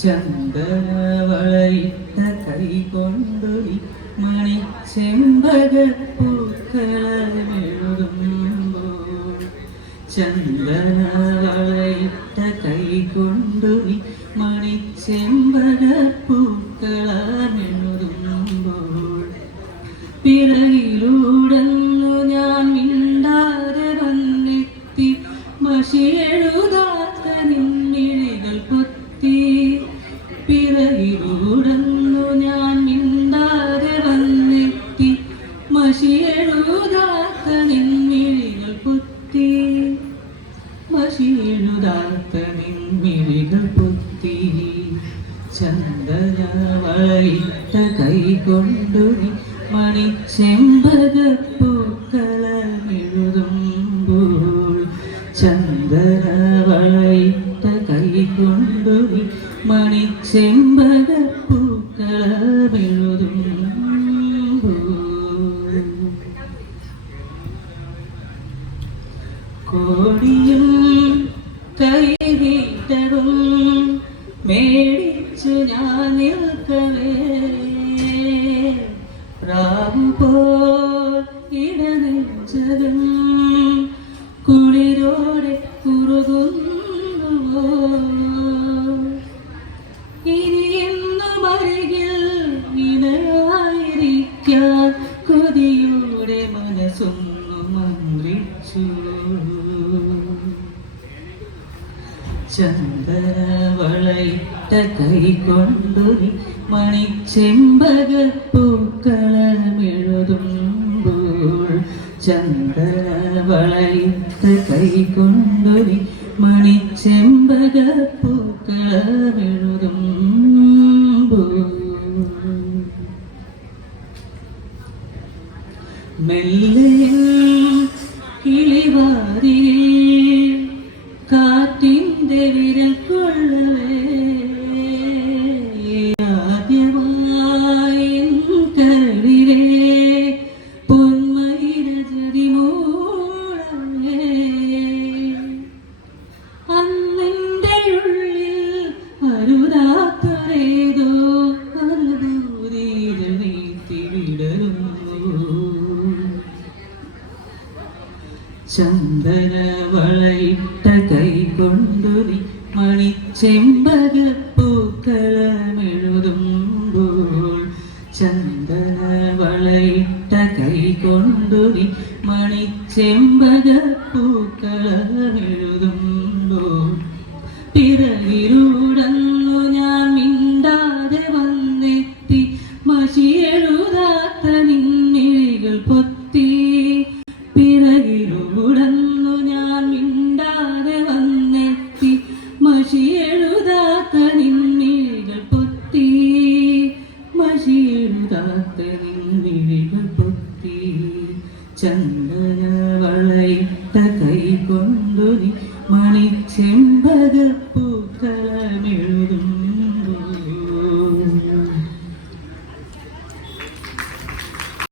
ചന്ദനവളയിട്ട കൈ കൊണ്ടൊരു മണി ചെമ്പകപ്പൂക്കളമെഴുതുമ്പോൾ ചന്ദനവളയിട്ട കൈ കൊണ്ടൊരു മണി ചെമ്പകപ്പൂക്കളമെഴുതുമ്പോൾ പിറകിലൂടന്നു ഞാൻ മിണ്ടാതെ വന്നെത്തി മഷിയെഴുതാത്ത നിൻമിഴികൾ പൊത്തി പിറകിലൂടന്നു ഞാൻ മിണ്ടാതെ വന്നെത്തി മഷിയെഴുതാത്ത നിൻമിഴികൾ പൊത്തി മഷിയെഴുതാത്ത നിൻമിഴികൾ പൊത്തി ചന്ദനവളയിട്ട കൈ കൊണ്ടൊരു മണി ചെമ്പകപ്പൂക്കളമെഴുതുമ്പോൾ ചന്ദനവളയിട്ട കൈ കൊണ്ടൊരു മണി ചെമ്പകപ്പൂക്കളമെഴുതുമ്പോൾ കോടിയും കൈവീട്ടവും മേടിച്ചു ഞാൻ നിൽക്കവേ പ്രാവുപോൽ ഇടനെഞ്ചകം കുളിരോടെ കുറുകുന്നുവോ ഇനി എന്നും അരികിൽ ഇണയായിരിക്കാൻ കൊതിയോടെ മനസ്സൊന്നു മന്ത്രിച്ചു ചന്ദനവളയിട്ട കൈ കൊണ്ടൊരു മണി ചെമ്പകപ്പൂക്കളമെഴുതുമ്പോൾ ചന്ദനവളയിട്ട കൈ കൊണ്ടൊരു മണി ചെമ്പകപ്പൂക്കളമെഴുതുമ്പോൾ മെല്ലെ കിളിവാതിൽ കാറ്റിൻ്റെ വിരൽ കൊള്ളവേ ആദ്യമായി കരളിലെ പൊന്മയിരജതി മൂളവേ അന്നെൻ്റെ ഉള്ളിൽ അരുതാത്തതേതോ അനുഭൂതികൾ നീത്തി വിടരുന്നു ചന്ദനവളയിട്ട കൈ കൊണ്ടൊരു മണി ചെമ്പകപ്പൂക്കളമെഴുതുമ്പോൾ ചന്ദനവളയിട്ട കൈ കൊണ്ടൊരു മണി ചെമ്പകപ്പൂക്കളമെഴുതുമ്പോൾ പിറകിലൂടന്നു ഞാൻ മിണ്ടാതെ വന്നെത്തി മഷിയെഴുതാത്ത നിൻമിഴികൾ പൊത്തി പിറകിലൂടന്നു ഞാൻ മിണ്ടാതെ വന്നെത്തി മഷിയെഴുതാത്ത നിൻമിഴികൾ പൊത്തി മഷിയെഴുതാത്ത നിൻമിഴികൾ പൊത്തി ചന്ദ